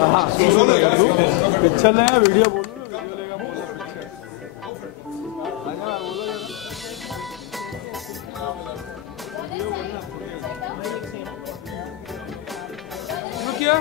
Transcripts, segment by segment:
हाँ पिक्चर लेगा वीडियो बोलूँ वीडियो लेगा बोलो पिक्चर क्या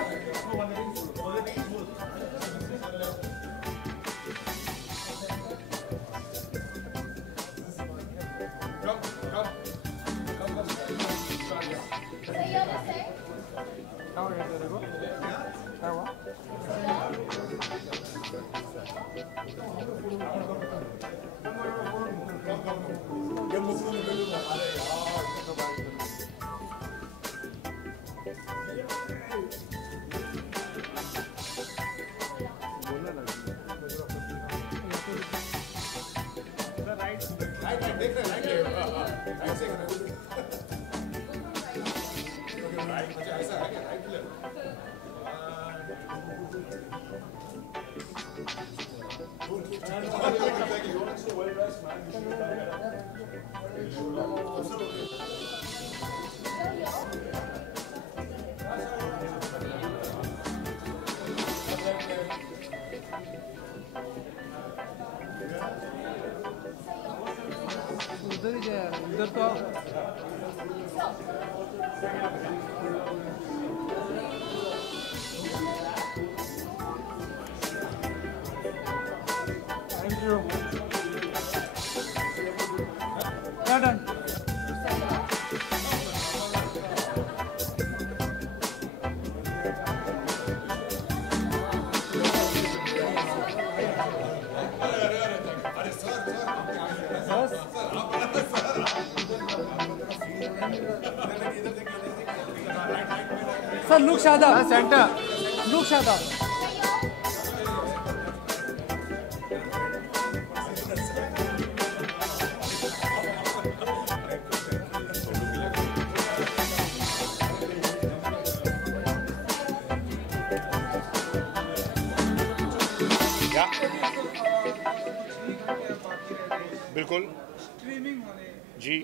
उधर ही जा इधर तो thank you done sir look Shadab centre look Shadab बिल्कुल जी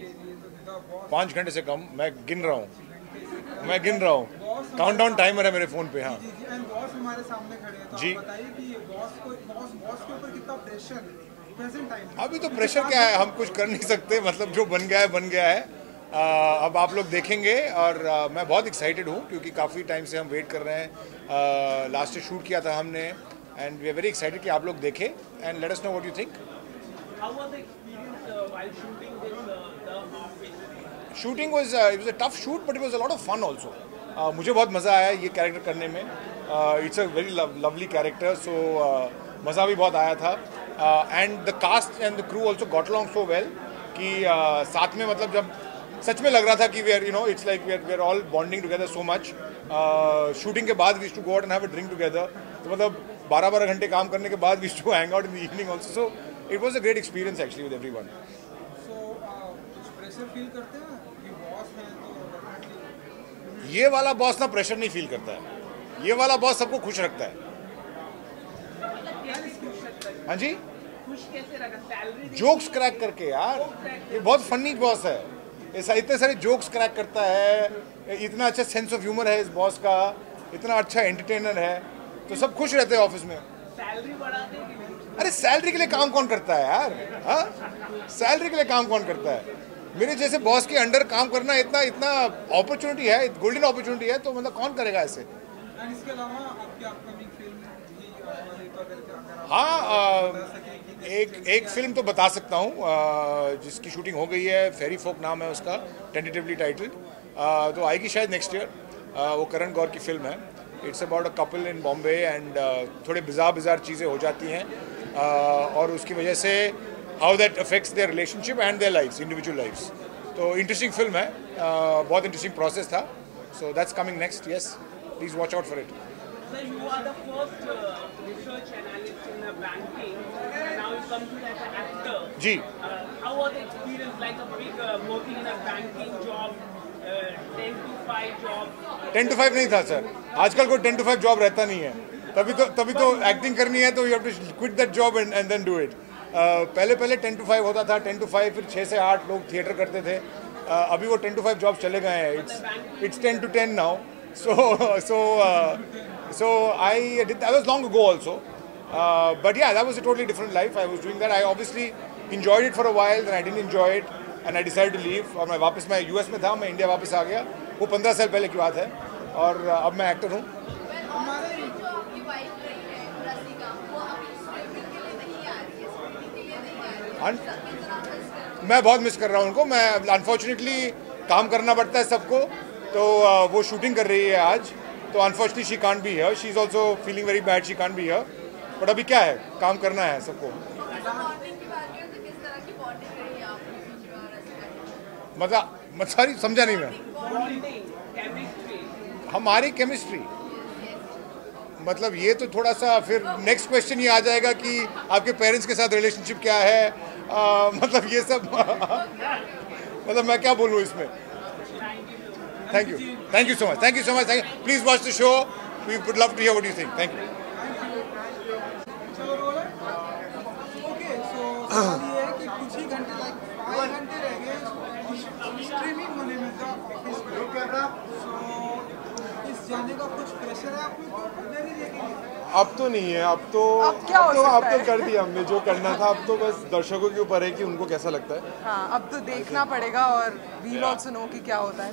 5 घंटे से कम मैं गिन रहा हूँ काउंटडाउन टाइमर है मेरे फोन पे। हाँ बॉस हमारे सामने खड़े हैं तो जी बताइए कि बॉस के ऊपर कितना प्रेशर प्रेजेंट टाइम। अभी तो प्रेशर क्या है, हम कुछ कर नहीं सकते, मतलब जो बन गया है। अब आप लोग देखेंगे और मैं बहुत एक्साइटेड हूँ क्योंकि काफ़ी टाइम से हम वेट कर रहे हैं। लास्ट शूट किया था हमने and we are very excited कि आप लोग देखें and let us know what you think. Shooting was it was a tough shoot but it was a lot of fun also. मुझे बहुत मज़ा आया ये कैरेक्टर करने में। It's a very lovely character, so मज़ा भी बहुत आया था। And the cast and the crew also got along so well कि साथ में मतलब जब सच में लग रहा था कि we are it's like we are all bonding together so much. Shooting के बाद we used to go out and have a drink together, तो मतलब 12 घंटे काम करने के बाद we used to hang out in the evening also, so it was a great experience actually with everyone. So pressure feel करते हैं कि बॉस है तो ये वाला बॉस ना प्रेशर नहीं फील करता है, ये वाला बॉस सबको खुश रखता है। हाँ जी, जोक्स क्रैक करके यार, ये बहुत फनी बॉस है, ऐसा इतने सारे जोक्स क्रैक करता है, इतना अच्छा सेंस ऑफ ह्यूमर है इस बॉस का, इतना अच्छा एंटरटेनर है, तो सब खुश रहते हैं ऑफिस में। अरे सैलरी के लिए काम कौन करता है यार? हाँ, सैलरी के लिए काम कौन करता है? मेरे जैसे बॉस के अंडर काम करना इतना अपॉर्चुनिटी है, गोल्डन अपॉर्चुनिटी है, तो मतलब कौन करेगा ऐसे? इसके अलावा आपकी अपकमिंग फिल्म भी हाँ, एक फिल्म तो बता सकता हूँ जिसकी शूटिंग हो गई है, फेरी फोक नाम है उसका, टेंटेटिवली टाइटल्ड, तो आएगी शायद नेक्स्ट ईयर। वो करण गौर की फिल्म है। It's about a couple in Bombay and थोड़े बिजार चीज़ें हो जाती हैं और उसकी वजह से how that affects their relationship and their lifes, individual lifes. तो इंटरेस्टिंग फिल्म है, बहुत इंटरेस्टिंग प्रोसेस था, so that's coming next. Yes, please watch out for it. Sir, you are the first research analyst in the banking, and now you come to as an actor. जी, How was the experience like a big working in a banking job, 10 to 5 job? 10 to 5 नहीं था sir, आजकल कोई 10 to 5 job रहता नहीं है, तभी तो एक्टिंग करनी है तो you have to quit that job and then do it. पहले 10 to 5 होता था, 10 to 5 फिर 6 से 8 लोग थिएटर करते थे, अभी वो 10 to 5 जॉब चले गए हैं, it's 10 to 10 now. So I did that was long ago also. But yeah, that was a totally different life. I was doing that. I obviously enjoyed it for a while, then I didn't enjoy it, and I decided to leave. और मैं वापस मैं US में था, मैं India वापस आ गया. वो 15 साल पहले की बात है. और अब मैं एक्टर हूँ. मैं बहुत मिस कर रहा हूँ उनको. मैं अनफॉर्चुनेटली काम करना पड़ता है सबको, तो वो शूटिंग कर रही है आज, तो unfortunately she can't be here. She is also feeling very bad, she can't be here. But अभी क्या है, काम करना है सबको. मतलब सॉरी समझा नहीं मैं. हमारी केमिस्ट्री मतलब ये तो थोड़ा सा फिर नेक्स्ट क्वेश्चन ये आ जाएगा कि आपके पेरेंट्स के साथ रिलेशनशिप क्या है. मतलब ये सब मतलब मैं क्या बोलूँ इसमें. Thank you so much. Please watch the show. We would love to hear what you think. Thank you. Okay so ये है कि कुछ ही घंटे लाइक 5 घंटे रह गए स्ट्रीमिंग होने में तो ऑफिस सो इस जाने का कुछ प्रेशर है आपको तो नहीं देखेंगे. अब तो नहीं है. अब तो कर दिया हमने जो करना था. अब तो बस दर्शकों के ऊपर है कि उनको कैसा लगता है. हाँ, अब तो देखना पड़ेगा और वील ऑल्सो नो कि क्या होता है.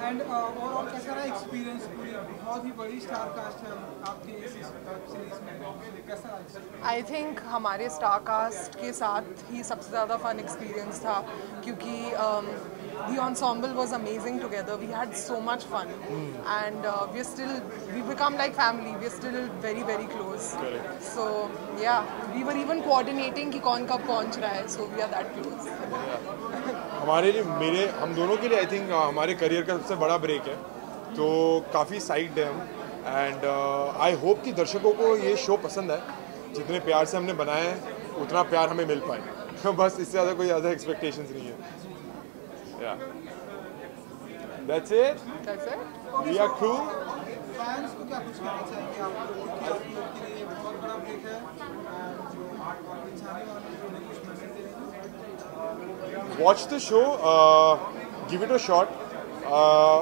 एंड ओवरऑल कैसा रहा एक्सपीरियंस. पूरी बहुत ही बड़ी स्टार कास्ट है आपकी इस सीरीज में, कैसा रहा? आई थिंक हमारे स्टार कास्ट के साथ ही सबसे ज़्यादा फन एक्सपीरियंस था, क्योंकि the ensemble was amazing together. We had so much fun, and we become like family. We're still very very close. Correct. So yeah, we were even coordinating कि कौन कब पहुंच रहा है. So we are that close. हमारे लिए हम दोनों के लिए आई थिंक हमारे करियर का सबसे बड़ा ब्रेक है, तो काफ़ी साइड है हम. एंड आई होप कि दर्शकों को ये शो पसंद है. जितने प्यार से हमने बनाया है उतना प्यार हमें मिल पाए. बस इससे ज़्यादा कोई ज़्यादा एक्सपेक्टेशंस नहीं है. Yeah. That's it. We are cool. Fans को क्या कुछ कहना चाहेंगे आप लोगों के लिए बहुत बड़ा ब्रेक है जो जाने वाले जो कुछ मैसेज देंगे. Watch the show. Give it a shot.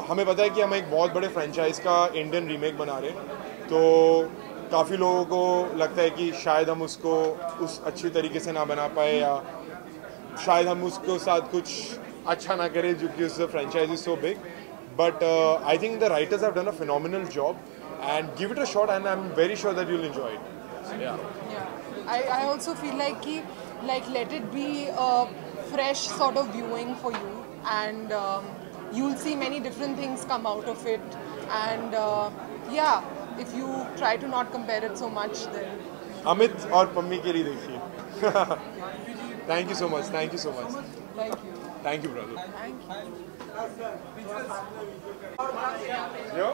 हमें पता है कि हम एक बहुत बड़े फ्रेंचाइज का इंडियन रीमेक बना रहे हैं, तो काफ़ी लोगों को लगता है कि शायद हम उसको उस अच्छी तरीके से ना बना पाए, या शायद हम उसको साथ कुछ अच्छा ना करें जो कि उस franchise is so big. But I think the writers have done a phenomenal job, and give it a shot, and I am very sure that you will enjoy it. I also feel like let it be a fresh sort of viewing for you, and you'll see many different things come out of it. And if you try to not compare it so much, then Amit और पम्मी के लिए देखिए. Thank you so much. thank you. Thank you, brother. Thank you. Yo?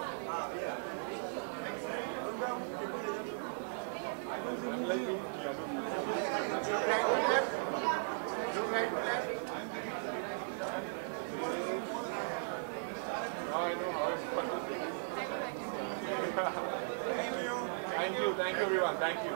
Thank you everyone. Thank you.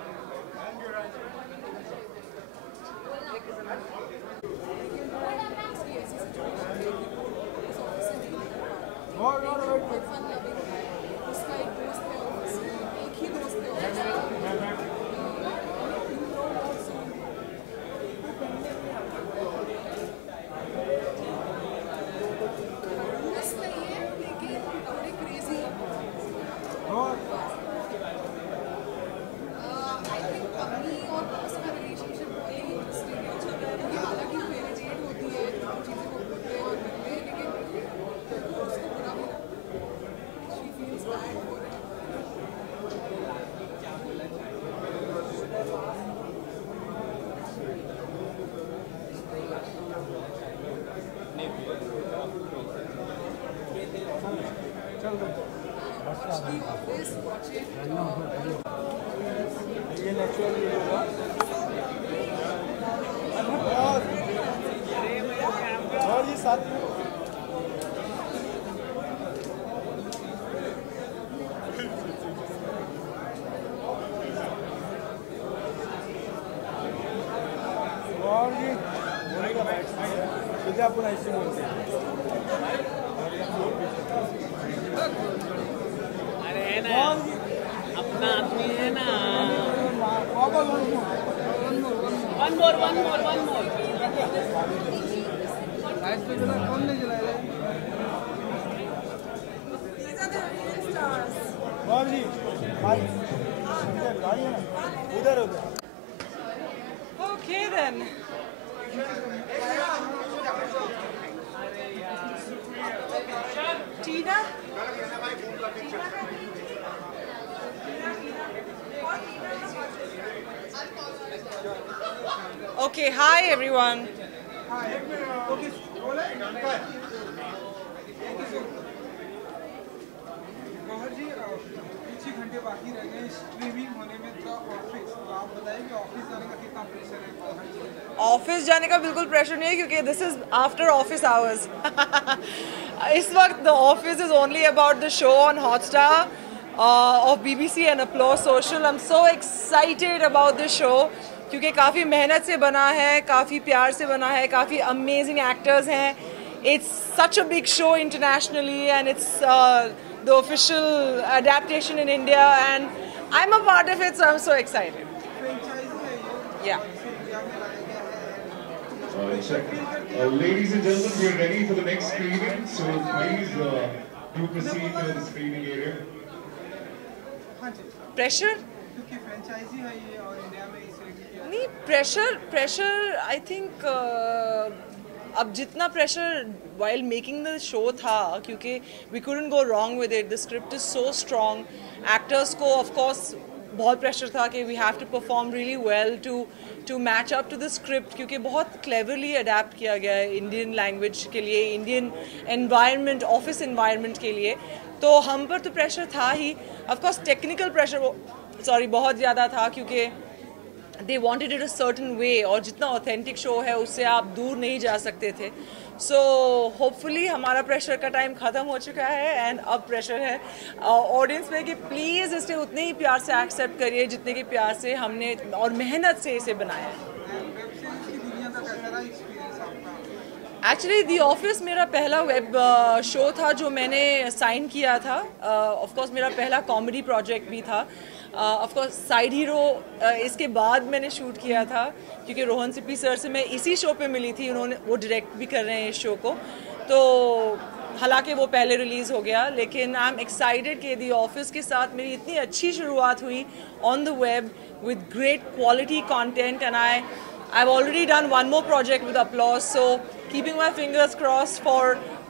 और ये साथ में और ये बोलेगा सीधे अपन ऐसे बोलते हैं. है ना, अपना आदमी है ना। वन मोर कौन नहीं जलाए जी भाई है ना उधर Okay then. Tina? Okay, hi everyone. Gauhar जी कुछ ही घंटे बाकी रह गए स्ट्रीमिंग होने में तो ऑफिस, तो आप बताइए कि ऑफिस जाने का कितना प्रेशर है गौहर जी? ऑफिस जाने का बिल्कुल प्रेशर नहीं है क्योंकि this is after office hours. इस वक्त the office is only about the show on Hotstar of BBC and Applause Social. I'm so excited about this show क्योंकि काफ़ी मेहनत से बना है, काफ़ी प्यार से बना है, काफ़ी अमेजिंग एक्टर्स हैं. It's such a big show internationally and it's the official adaptation in India and I'm a part of it, so I'm so excited. Yeah. Check. Ladies and gentlemen, we are ready for the next screening, so please do proceed to the screening area. हाँ जी, Pressure? क्योंकि franchise है ये और India में इसे नहीं, pressure I think अब जितना pressure while making the show था क्योंकि we couldn't go wrong with it. The script is so strong. Actors को ऑफ कोर्स बहुत प्रेशर था कि we have to perform really well to match up to the script क्योंकि बहुत cleverly adapt किया गया है इंडियन लैंग्वेज के लिए, इंडियन एनवायरनमेंट, ऑफिस एनवायरनमेंट के लिए. तो हम पर तो प्रेशर था ही. ऑफ कोर्स टेक्निकल प्रेशर बहुत ज़्यादा था क्योंकि they wanted it a certain way और जितना ऑथेंटिक शो है उससे आप दूर नहीं जा सकते थे. सो होपफुली हमारा प्रेशर का टाइम ख़त्म हो चुका है एंड अब प्रेशर है ऑडियंस पे कि प्लीज़ इसे उतने ही प्यार से एक्सेप्ट करिए जितने के प्यार से हमने और मेहनत से इसे बनाया है. एक्चुअली दी ऑफिस मेरा पहला वेब शो था जो मैंने साइन किया था. ऑफ कोर्स मेरा पहला कॉमेडी प्रोजेक्ट भी था. ऑफ कोर्स साइड हीरो इसके बाद मैंने शूट किया था क्योंकि रोहन सिप्पी सर से मैं इसी शो पे मिली थी. वो डायरेक्ट भी कर रहे हैं इस शो को. तो हालांकि वो पहले रिलीज़ हो गया लेकिन आई एम एक्साइटेड कि दी ऑफिस के साथ मेरी इतनी अच्छी शुरुआत हुई on the web with great quality content and I've already done one more project with Applause, so keeping my fingers crossed for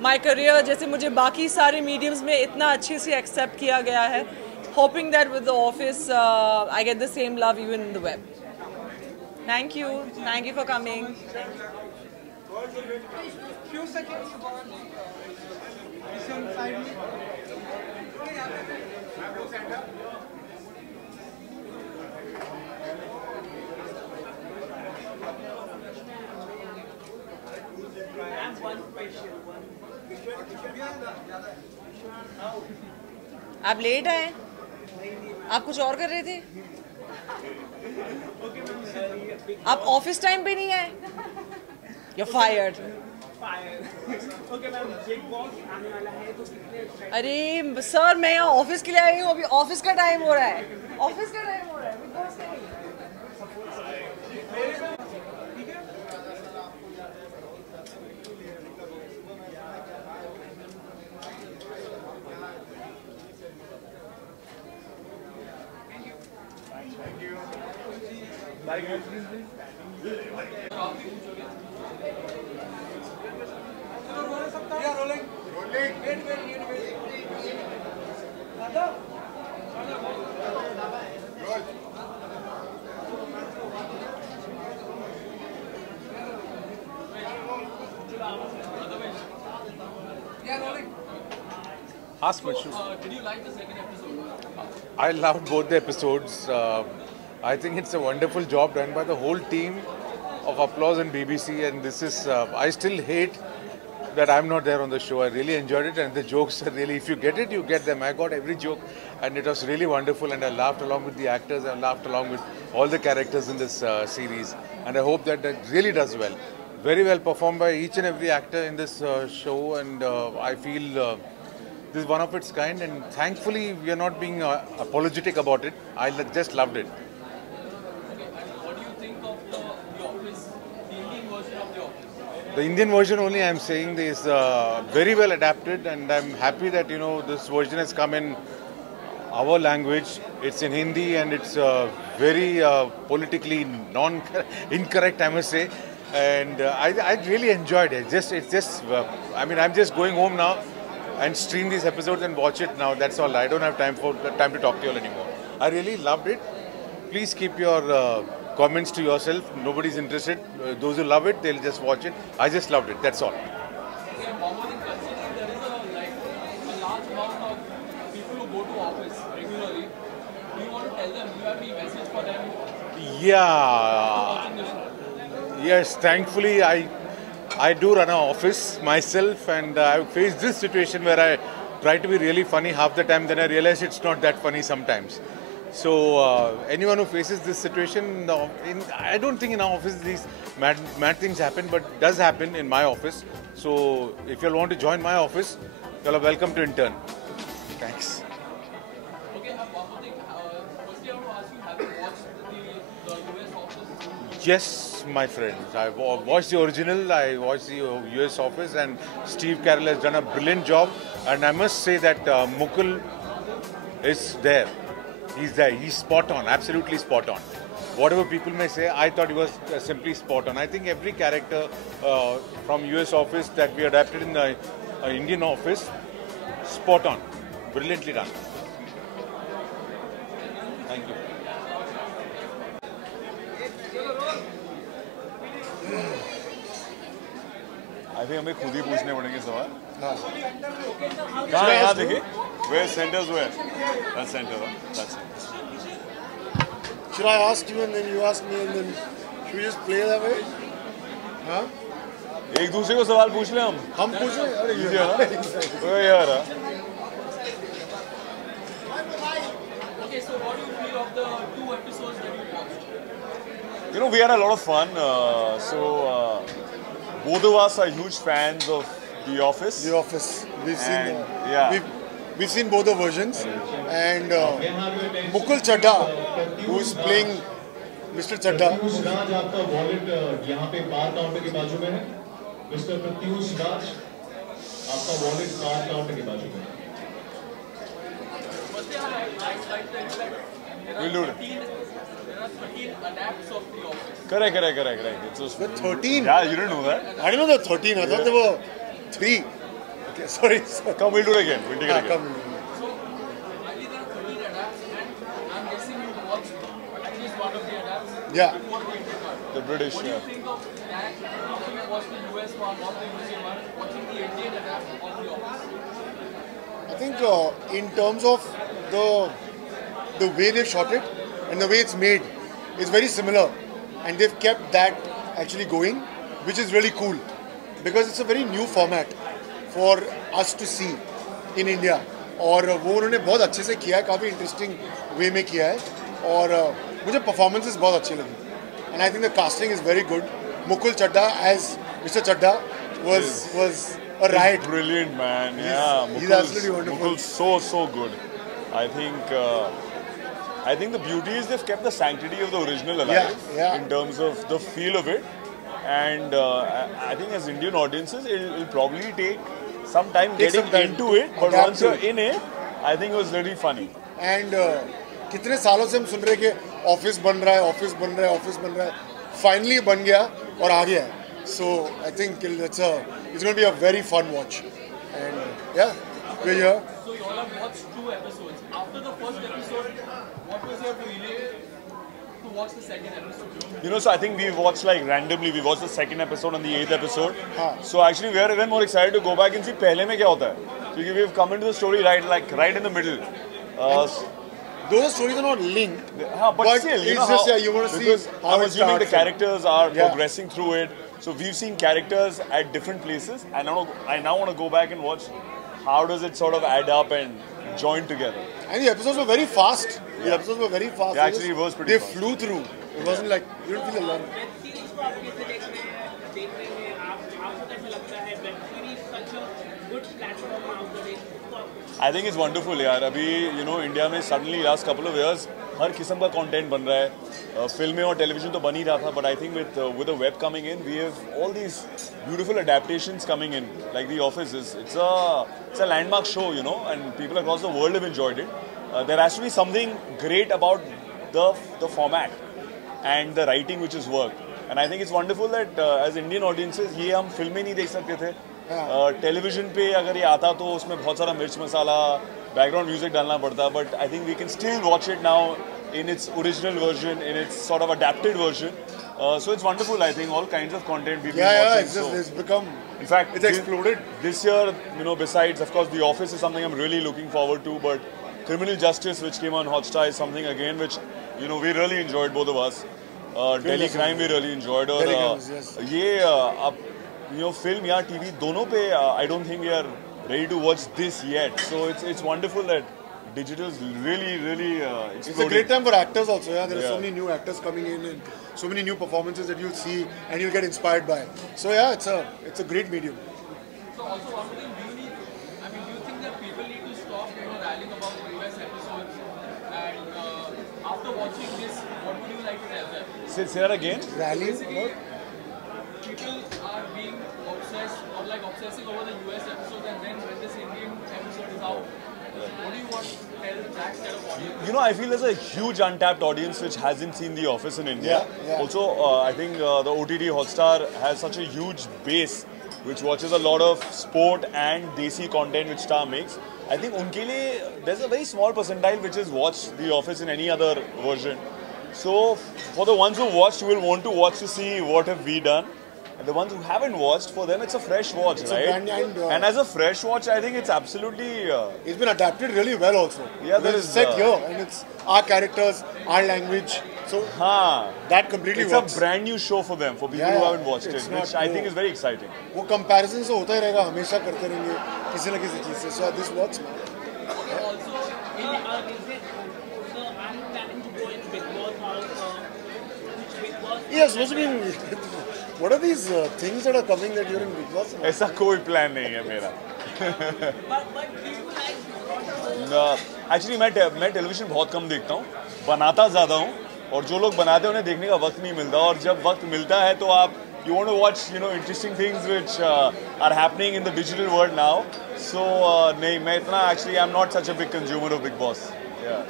my career जैसे मुझे बाकी सारे mediums में इतना अच्छे से accept किया गया है. Hoping that with the office I get the same love even in the web. Thank you for coming. few seconds side में आप लेट आए? आप कुछ और कर रहे थे? आप ऑफिस टाइम पे नहीं आए? You're fired. अरे सर मैं यहाँ ऑफिस के लिए आई हूँ. अभी ऑफिस का टाइम हो रहा है. ऑफिस का टाइम हो रहा है. Big Boss का नहीं. Ask Manshu. Did you like the second episode? I loved both the episodes. I think it's a wonderful job done by the whole team of Applause and BBC. And this is, I still hate that I'm not there on the show. I really enjoyed it, and the jokes are really, if you get it, you get them. I got every joke, and it was really wonderful. And I laughed along with the actors. I laughed along with all the characters in this series. And I hope that that really does well. Very well performed by each and every actor in this show, and I feel This is one of its kind, and thankfully we are not being apologetic about it. I just loved it. What do you think of the Office, the Indian version of the Office? The Indian version only I'm saying is very well adapted, and I'm happy that this version has come in our language. It's in Hindi, and it's very politically incorrect, I must say. And I really enjoyed it. I'm just going home now and stream these episodes and watch it now. That's all. I don't have time to talk to you all anymore. I really loved it. Please keep your comments to yourself. Nobody's interested. Those who love it, they'll just watch it. I just loved it. That's all. And one more thing, considering there is a large amount of people who go to office regularly, do you want to tell them, do you have any message for them Yeah. watching the show? Yes, thankfully I do run an office myself, and I face this situation where I try to be really funny half the time, then I realize it's not that funny sometimes. So anyone who faces this situation, I don't think in our office these mad things happen, but it does happen in my office. So if you all want to join my office, you are welcome to intern. Thanks. Okay, one more thing. Firstly, I want to ask you, have you watched the US Office? Yes, my friends. I watched the original, I watched the US Office, and Steve Carell has done a brilliant job. And I must say that Mukul is there. He's there. He's spot on, absolutely spot on. Whatever people may say, I thought he was simply spot on. I think every character from US Office that we adapted in the Indian Office, spot on. Brilliantly done. Thank you. I think हमें खुद ही पूछने पड़ेंगे सवाल कहाँ है यहाँ देखिए where centers where that's center that's it. Should I ask you and then you ask me and then should we just play that way? हाँ? एक दूसरे को सवाल पूछ ले हम पूछें अरे easy है ना तो यार Okay, so what do you feel of the 2 episodes that you watched? you know we had a lot of fun both of us are huge fans of The Office. The Office. We've seen yeah. We've seen both the versions, and Mukul Chadha, who's playing Mr. Chadha. Pratyush राज आपका wallet यहाँ पे बार counter के बाजू में है. Mister Pratyush राज आपका wallet बार counter के बाजू में है. We'll do it. There are 13 adapts of The Office. Correct. It's The 13? Yeah, you didn't know that. I didn't know there were 13. I thought there were 3. Okay, sorry. Come, we'll do it again. We'll take it again. Come. So, I think there are 13 adapts, and I'm guessing you watched at least one of the adapts Yeah. before going to cut. The British. What do you think of that after you watched the US one, not the UK one, watching the Indian adapt of The Office? I think in terms of the way they shot it and the way it's made is very similar, and they've kept that actually going, which is really cool because it's a very new format for us to see in India. और वो उन्होंने बहुत अच्छे से किया है, काफ़ी interesting way में किया है, और मुझे परफॉर्मेंसेस बहुत अच्छी लगी, and I think the casting is very good. Mukul Chadha as Mr. Chadha was a riot. He's brilliant, man. He's absolutely wonderful. Mukul's so good. I think the beauty is they've kept the sanctity of the original alive in terms of the feel of it, and I think as Indian audiences, it'll probably take some time getting into it, but once you're in it, I think it was really funny. And कितने सालों से हम सुन रहे कि office बन रहा है, finally बन गया और आ गया. So I think it's going to be a very fun watch, and yeah, we're here. So you all have watched 2 episodes. After the first episode, what was your feeling to watch the second episode? You know, so I think we watched like randomly. We watched the second episode and the 8th episode. So actually, we are even more excited to go back and see पहले में क्या होता है. Because we've come into the story right in the middle. Those stories are not linked, but still, you know how, you want to see how I'm assuming the characters are Yeah. progressing through it. So we've seen characters at different places, and I now want to go back and watch how does it sort of add up and join together. And the episodes were very fast. The episodes were very fast. Yeah, actually, it was pretty They fast. flew through. It wasn't like you didn't feel alone. Series को आप कैसे देख रहे हैं आपको कैसा लगता है web series such a good platform out there I think it's wonderful यार. अभी you know India में suddenly last couple of years हर किस्म का content बन रहा है. फिल्में और television तो बन ही रहा था, but I think with the web coming in, we have all these beautiful adaptations coming in. Like The Office it's a landmark show, you know, and people across the world have enjoyed it. There has to be something great about the format and the writing which is worked. And I think it's wonderful that as Indian audiences ये हम फिल्में नहीं देख सकते थे. Television पे अगर ये आता तो उसमें बहुत सारा मिर्च मसाला बैकग्राउंड म्यूजिक डालना पड़ता, but I think we can still watch it now in its original version, in its sort of adapted version. So it's wonderful, I think, all kinds of content we've been watching. It's become, in fact, it's exploded. This year, you know, besides, of course, The Office is something I'm really looking forward to, but Criminal Justice, which came on Hotstar, is something again which, you know, we really enjoyed, both of us. Delhi Crime we really enjoyed. और ये अब you know, film या TV दोनों पे I don't think we are ready to watch this yet. So it's wonderful that digital is really exploding. It's a great time for actors also. Yeah, there are so many new actors coming in and so many new performances that you'll see and you'll get inspired by. So yeah, it's a great medium. So also one thing, do you think that people need to stop, you know, rallying about US episodes? And after watching this, what would you like to tell them? Say that again. Rallying? People are being obsessed or like obsessing over the US episode, and then when this Indian episode is out, what do you want to tell that set of audience? You know, I feel there's a huge untapped audience which hasn't seen The Office in India. Yeah. Also, I think the OTT Hotstar has such a huge base which watches a lot of sport and desi content which Star makes. I think unke liye there's a very small percentile which has watched The Office in any other version. So for the ones who watched, you will want to watch to see what have we done. And the ones who haven't watched, for them it's a fresh watch, it's right? And as a fresh watch, I think it's absolutely... it's been adapted really well also. Yeah, there is... It's set here and it's our characters, our language. So that completely works. It's a brand new show for them, for people who haven't watched it, which I think is very exciting. वो comparison से होता ही रहेगा, हमेशा करते रहेंगे किसी न किसी चीज़ से. So this works. Also, are you planning to go in Big Boss house? Big Boss? Yes, what's been... What are these things that are coming that you're in Big Boss? ऐसा कोई प्लान नहीं है मेरा. But do you like? Actually, मैं television बहुत कम देखता हूँ, बनाता ज़्यादा हूँ, और जो लोग बनाते हैं उन्हें देखने का वक्त नहीं मिलता, और जब वक्त मिलता है तो आप you want to watch, you know, interesting things which are happening in the digital world now. So नहीं, मैं इतना actually I'm not such a big consumer of Big Boss. Yeah.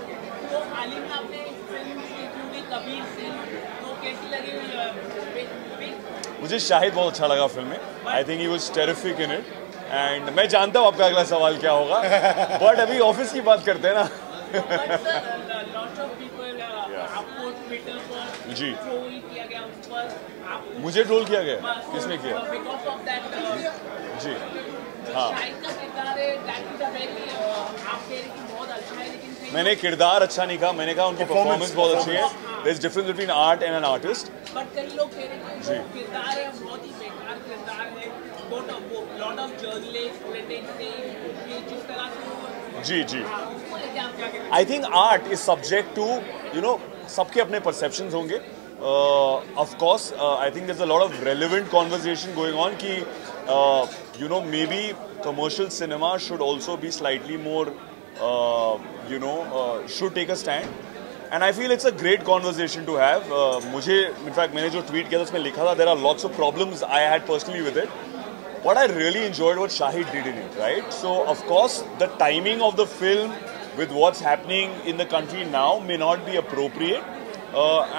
तो हाल ही में आपने फिल्म देखी होगी कबीर सिंह, तो कैसी लगी? मुझे शाहिद बहुत अच्छा लगा फिल्म में. I think he was terrific in it. And मैं जानता हूँ आपका अगला सवाल क्या होगा, बट अभी ऑफिस की बात करते हैं ना. जी, मुझे ट्रोल किया गया. किसने किया? जी हाँ, मैंने किरदार अच्छा नहीं कहा, मैंने कहा उनकी परफॉर्मेंस बहुत अच्छी है. There's difference between art and an artist. But कई लोग कह रहे हैं कि किरदार है बहुत ही बेकार किरदार है. Lot of journalists, critics कि जिस तरह से जी उसको लेके आप क्या कहते हैं? I think art is subject to, you know, सबके अपने perceptions होंगे. Of course, I think there's a lot of relevant conversation going on कि you know, maybe commercial cinema should also be slightly more you know, should take a stand. And I feel it's a great conversation to have. मुझे, in fact, मैंने जो tweet किया था उसमें लिखा था there are lots of problems I had personally with it. What I really enjoyed what Shahid did in it, right? So of course the timing of the film with what's happening in the country now may not be appropriate,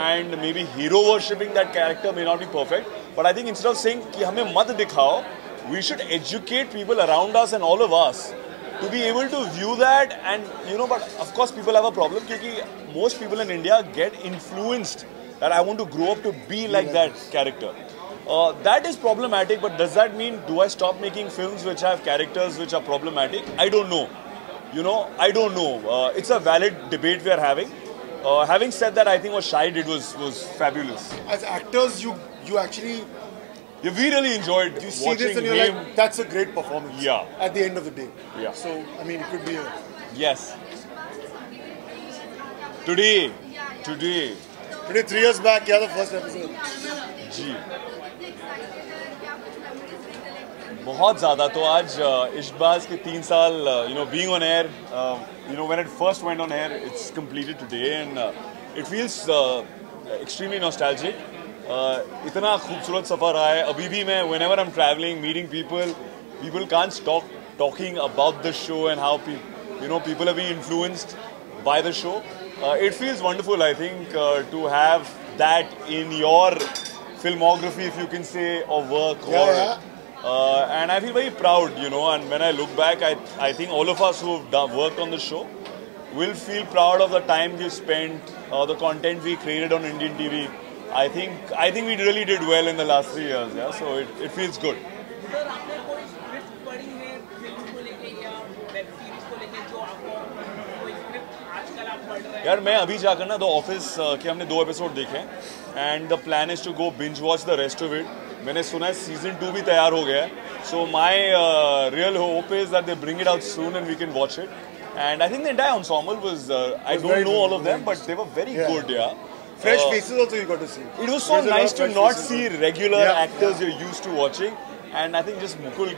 and maybe hero worshipping that character may not be perfect. But I think instead of saying कि हमें मत दिखाओ, we should educate people around us and all of us to be able to view that. And you know, but of course people have a problem because most people in India get influenced that I want to grow up to be like that character. That is problematic, but does that mean do I stop making films which have characters which are problematic? I don't know. You know, I don't know. It's a valid debate we are having. Having said that, I think what Shai did was fabulous. As actors, you actually... Yeah, we really enjoyed you see watching this and you're him. like, that's a great performance. Yeah. At the end of the day. Yeah. So, I mean, it could be a... Yes. Today, 3 years back, yeah, the first episode. जी. बहुत ज़्यादा. तो आज इश्बाज के 3 साल, being on air, when it first went on air, it's completed today and it feels extremely nostalgic. इतना खूबसूरत सफ़र रहा है. अभी भी मैं, whenever I'm traveling, meeting people can't stop talking about the show and how people have been influenced by the show. It feels wonderful, I think, to have that in your filmography, if you can say, or work. And I feel very proud, and when I look back, I think all of us who have worked on the show will feel proud of the time we spent, the content we created on Indian TV. I think we really did well in the last 3 years, so it feels good. Sir आपने कोई script पढ़ी है film को लेके या web series को लेके जो आपको कोई स्क्रिप्ट आजकल आप पढ़ रहे हैं? यार मैं अभी जाकर ना द ऑफिस के हमने 2 एपिसोड देखे and the plan is to go binge watch the rest of it. मैंने सुना है सीजन 2 भी तैयार हो गया है. So my real hope is that they bring it out soon and we can watch it. And I think the entire ensemble was, I don't know all of them, but they were very good, Fresh faces also you got to see. It was so nice to not see regular actors you're used to watching. And I think just Mukul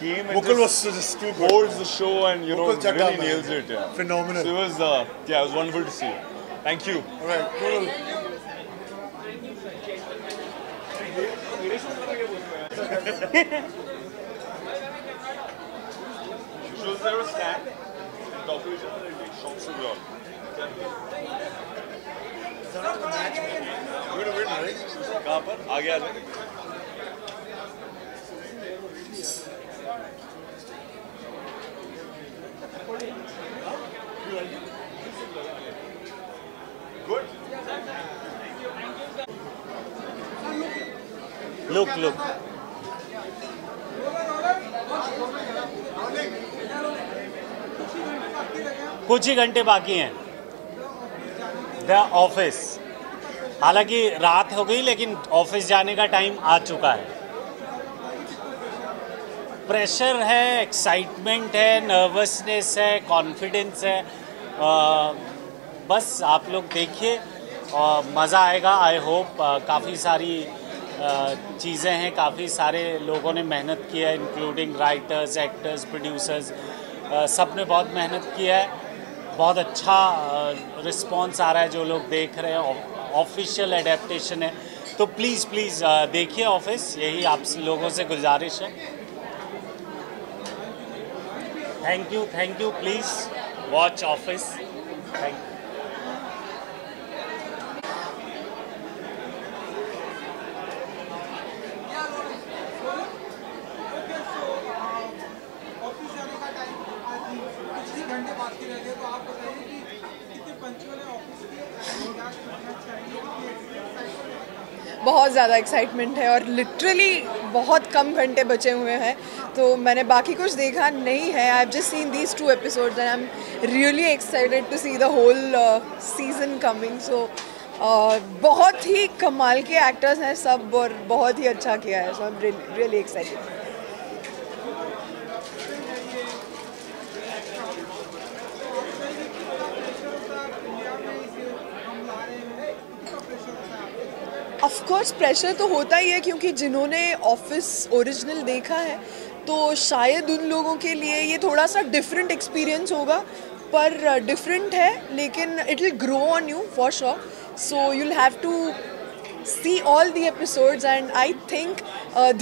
came and Mukul was just too good. holds the show and, really nails it. Phenomenal. So it was wonderful to see. Thank you. All right, cool. Should there a stand? Talk to each other and take shots of your. You're gonna win, right? कहाँ पर? आगे आ जाए. Good. Look. कुछ ही घंटे बाकी हैं. The office, हालांकि रात हो गई लेकिन ऑफिस जाने का टाइम आ चुका है. प्रेशर है, एक्साइटमेंट है, नर्वसनेस है, कॉन्फिडेंस है. बस आप लोग देखिए और मज़ा आएगा. I hope. काफ़ी सारी चीज़ें हैं, काफ़ी सारे लोगों ने मेहनत की है, इंक्लूडिंग राइटर्स, एक्टर्स, प्रोड्यूसर्स. सब ने बहुत मेहनत की है. बहुत अच्छा रिस्पॉन्स आ रहा है जो लोग देख रहे हैं. ऑफिशियल एडेप्टेशन है तो प्लीज़ देखिए ऑफिस. यही आप लोगों से गुजारिश है. Thank you. Please watch office. Thank you. बहुत ज़्यादा एक्साइटमेंट है और लिटरली बहुत कम घंटे बचे हुए हैं तो मैंने बाकी कुछ देखा नहीं है. I have just seen these 2 episodes and I am really excited to see the whole season coming. So बहुत ही कमाल के एक्टर्स हैं सब और बहुत ही अच्छा किया है. So I am really excited. Of course pressure तो होता ही है क्योंकि जिन्होंने ऑफिस ओरिजिनल देखा है तो शायद उन लोगों के लिए ये थोड़ा सा डिफरेंट एक्सपीरियंस होगा. पर डिफरेंट है लेकिन it will grow on you for sure. So you will have to see all the episodes and I think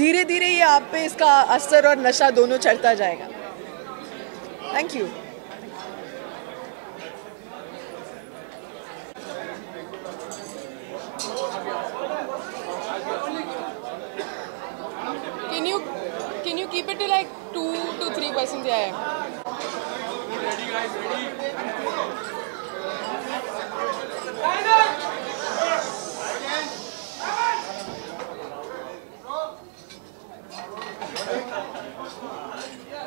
धीरे धीरे ये आप पे इसका असर और नशा दोनों चढ़ता जाएगा. Thank you. Can you keep it to like 2 to 3 questions? Yeah. Ready, guys? Ready?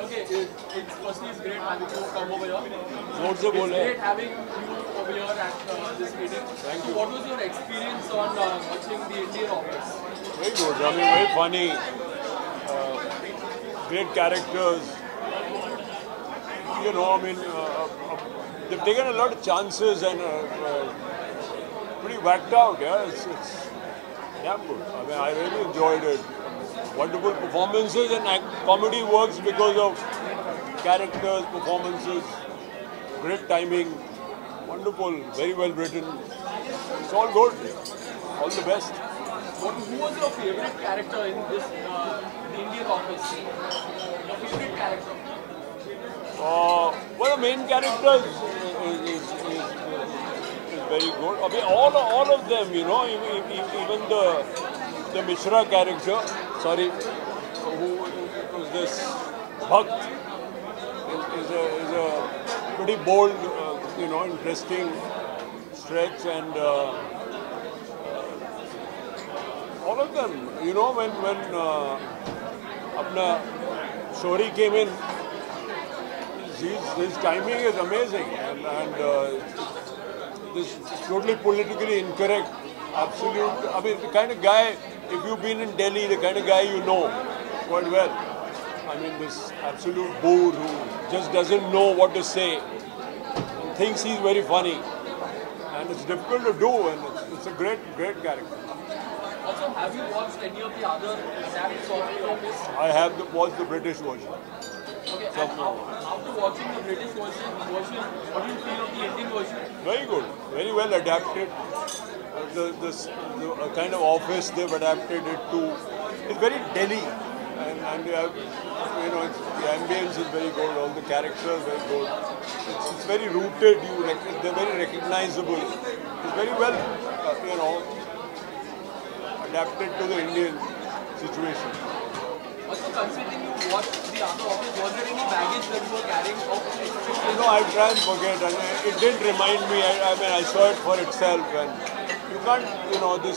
Okay, it's firstly it's great having you come over here. It's great having you over here at this meeting. Thank you. What was your experience on watching the Indian Office? Very good. I mean, very funny. Great characters. They've taken a lot of chances and pretty whacked out. Yeah, it's damn good. I mean, I really enjoyed it. wonderful performances, and comedy works because of characters, performances, great timing, wonderful, very well written. It's all good. All the best. Who was your favorite character in this the Indian Office? Your favorite character? Well, the main character is very good. I mean, all of them, you know, even the Mishra character, sorry, who was this Bhakt, is a pretty bold, you know, interesting stretch, and all of them, you know, when Apna Shori came in, his timing is amazing, and this totally politically incorrect, absolute. I mean, the kind of guy, if you've been in Delhi, the kind of guy you know quite well. I mean, this absolute boor who just doesn't know what to say and thinks he's very funny, and it's difficult to do, and it's a great character. Also, have you watched any of the other adapts of The Office? I have watched the British version. Okay, and after watching the British version, what do you feel of the Indian version? Very good, very well adapted. The kind of office they've adapted it to, it's very Delhi, and they have, you know, the ambience is very good, all the characters are very good. It's very rooted. They're very recognizable. It's very well, you know, adapted to the Indian situation. Also, considering you watched the other office, was there any baggage that you were carrying of expectations? No, I try and forget, and it didn't remind me. I mean, I saw it for itself, and you can't, you know, the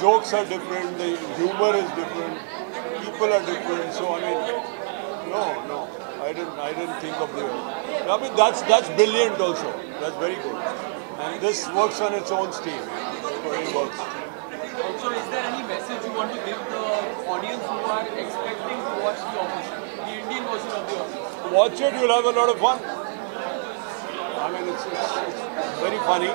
jokes are different, the humor is different, people are different. So I mean, no, I didn't think of the. I mean, that's brilliant also. That's very good, and this works on its own steam. So it works. Also, is there any message you want to give the audience who are expecting to watch The Office, the Indian version of The Office? Watch it, you'll have a lot of fun. I mean, it's very funny.